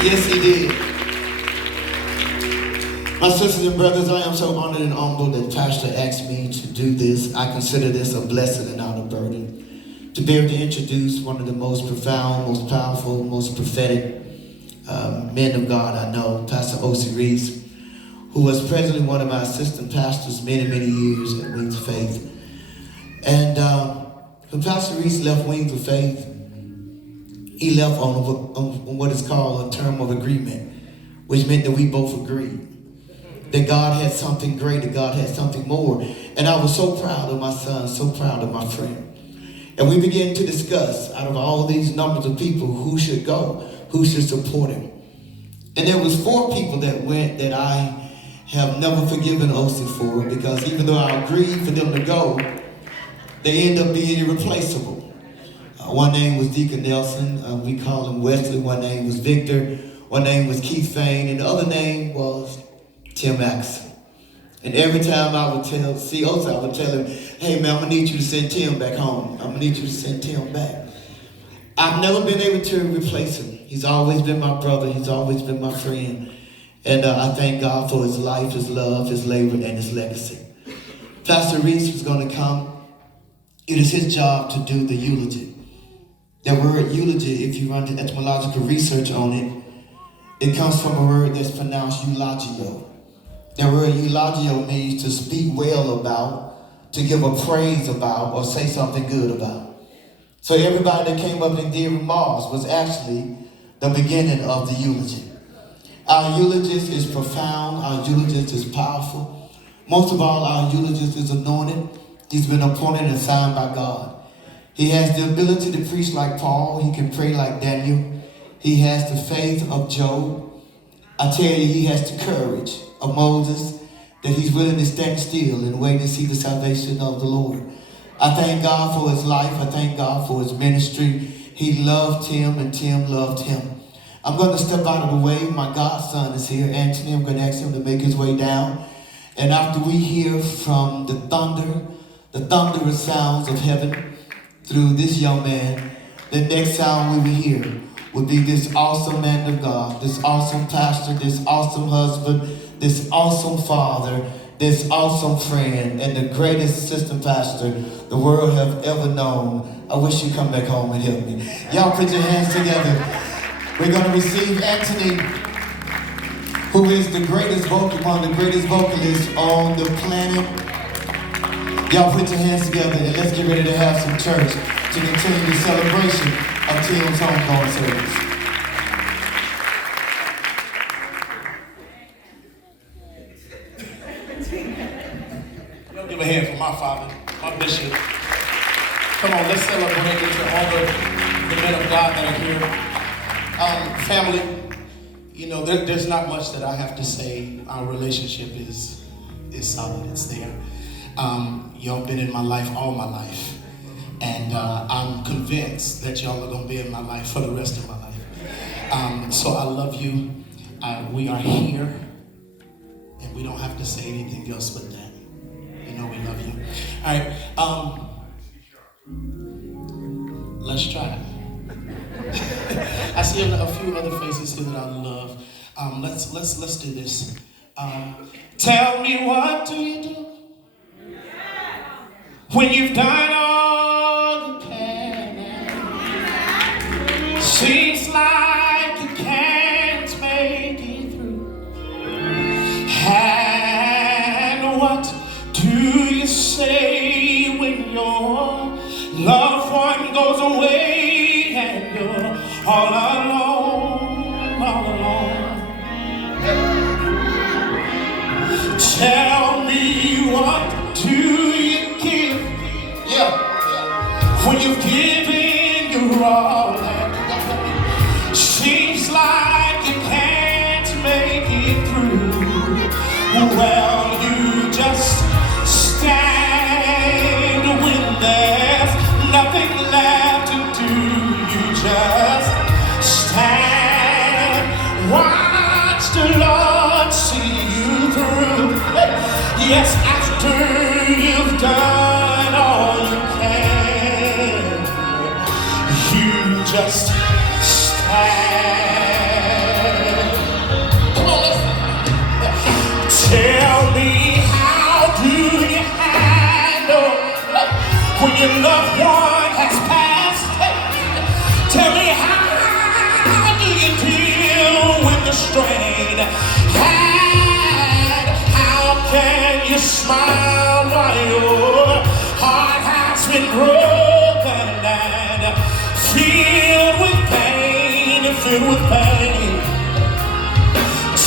Yes, he did. My sisters and brothers, I am so honored and humbled that Pastor asked me to do this. I consider this a blessing and not a burden. To be able to introduce one of the most profound, most powerful, most prophetic men of God I know, Pastor Ocie Reese, who was presently one of my assistant pastors many, many years at Wings of Faith. And when Pastor Reese left Wings of Faith, he left on what is called a term of agreement, which meant that we both agreed that God had something greater, God had something more. And I was so proud of my son, so proud of my friend. And we began to discuss, out of all these numbers of people, who should go, who should support him. And there was 4 people that went that I have never forgiven Ocie for, because even though I agreed for them to go, they end up being irreplaceable. One name was Deacon Nelson, we call him Wesley. One name was Victor, one name was Keith Fain, and the other name was Tim Atchison. And every time I would see Ocie, I would tell him, hey man, I'm gonna need you to send Tim back home. I'm gonna need you to send Tim back. I've never been able to replace him. He's always been my brother, he's always been my friend. And I thank God for his life, his love, his labor, and his legacy. Pastor Reese was gonna come. It is his job to do the eulogy. The word eulogy, if you run the etymological research on it, it comes from a word that's pronounced eulogio. The word eulogio means to speak well about, to give a praise about, or say something good about. So everybody that came up and did remarks was actually the beginning of the eulogy. Our eulogist is profound, our eulogist is powerful. Most of all, our eulogist is anointed. He's been appointed and signed by God. He has the ability to preach like Paul. He can pray like Daniel. He has the faith of Job. I tell you, he has the courage of Moses, that he's willing to stand still and wait and see the salvation of the Lord. I thank God for his life. I thank God for his ministry. He loved Tim and Tim loved him. I'm going to step out of the way. My godson is here, Anthony. I'm going to ask him to make his way down. And after we hear from the thunderous sounds of heaven through this young man, the next sound we will hear would be this awesome man of God, this awesome pastor, this awesome husband, this awesome father, this awesome friend, and the greatest assistant pastor the world have ever known. I wish you'd come back home and help me. Y'all put your hands together. We're going to receive Anthony, who is the greatest one of the greatest vocalists on the planet. Y'all put your hands together and let's get ready to have some church to continue the celebration of Tim's homegoing service. Y'all give a hand for my father, my bishop. Come on, let's celebrate and to honor the men of God that are here. Family, you know, there's not much that I have to say. Our relationship is solid, it's there. Y'all been in my life all my life. And I'm convinced that y'all are going to be in my life for the rest of my life. So I love you. We are here. And we don't have to say anything else but that. You know we love you. All right. Let's try it. I see a few other faces here that I love. Let's do this. Tell me, what do you do when you've done all you can? Seems like you can't make it through. And what do you say when your loved one goes away and you're all alone, all alone? Tell me, what do you give? Yeah. When you've given your all, and seems like you can't make it through. Well, you just stand when there's nothing left to do. You just stand, watch the Lord see you through. Yes, after you've done all you can, you just stand. Come on, listen. Tell me, how do you handle when your loved one has passed? Tell me, how do you deal with the strain? And how can you smile while your heart has been broken and filled with pain, filled with pain?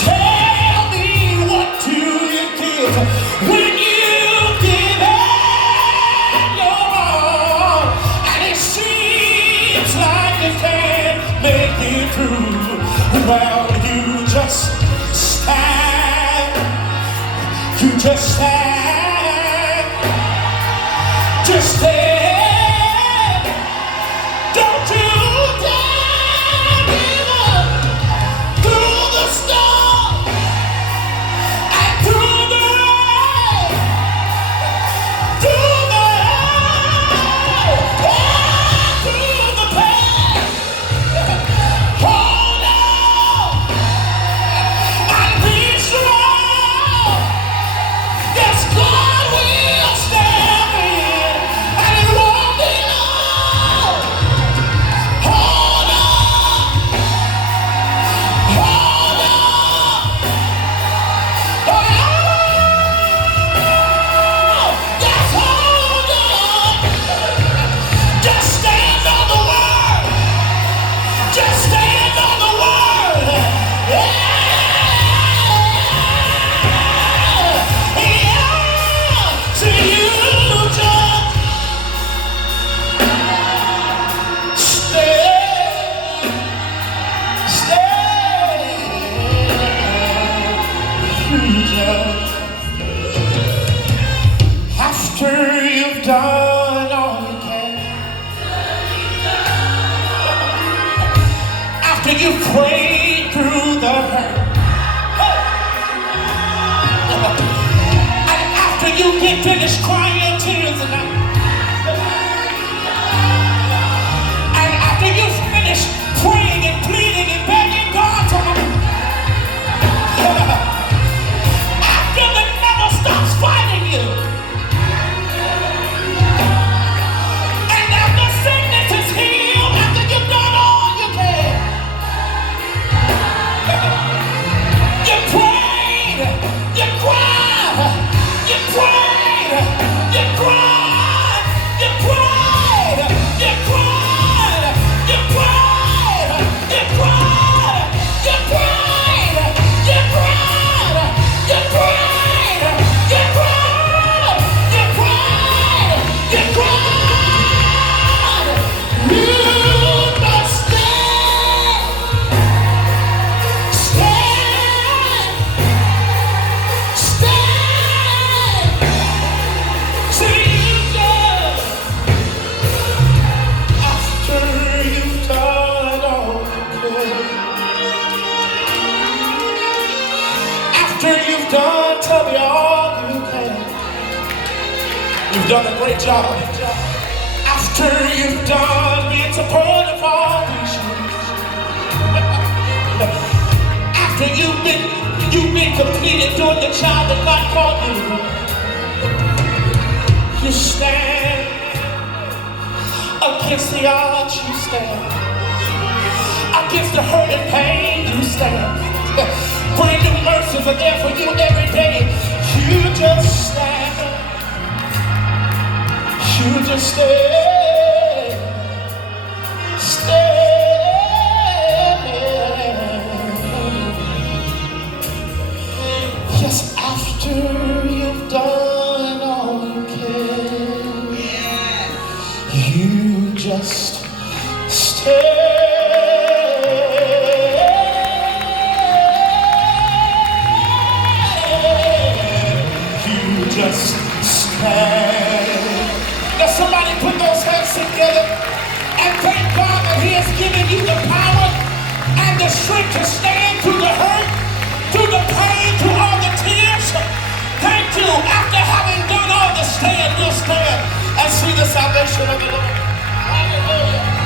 Tell me, what do you give when you give it your all and it seems like you can't make it through? Well, you just stand, you just stand, just stand. Don't you dare give up. Through the storm and through the rain, through the through the pain, hold on and be strong. Yes, God will step in and it won't be long. Hold on, hold on, hold on. Yes, hold on. Just stand on the word. Just stand on the word. Yeah. So you just stay. You just, after you've done all you can, after you've prayed through the hurt, and after you get finished crying your tears tonight, and after you finish praying and pleading and begging God to after the devil stops fighting you, and after sickness is healed, after you've done all you can, you prayed, you cried, you prayed, you cried, you prayed, you cried, you prayed, you cried, you prayed, you cried, you prayed, you cried, you prayed, you cried. You must stand, stand, stand. See you just after you've done all you can. After you've done, tell me all you can. You've done a great job. After you've done being support of all these years. After you've been completed doing the job that God called you to do. You stand against the odds, you stand against the hurt and pain, you stand. Brand new mercies are there for you every day. You just stand. You just stay. Stay. Yes, after you've done all you can, you just stay. Just stand. Now somebody put those hands together and thank God that He has given you the power and the strength to stand through the hurt, through the pain, through all the tears. Thank you. After having done all the stand, you'll stand and see the salvation of the Lord. Hallelujah.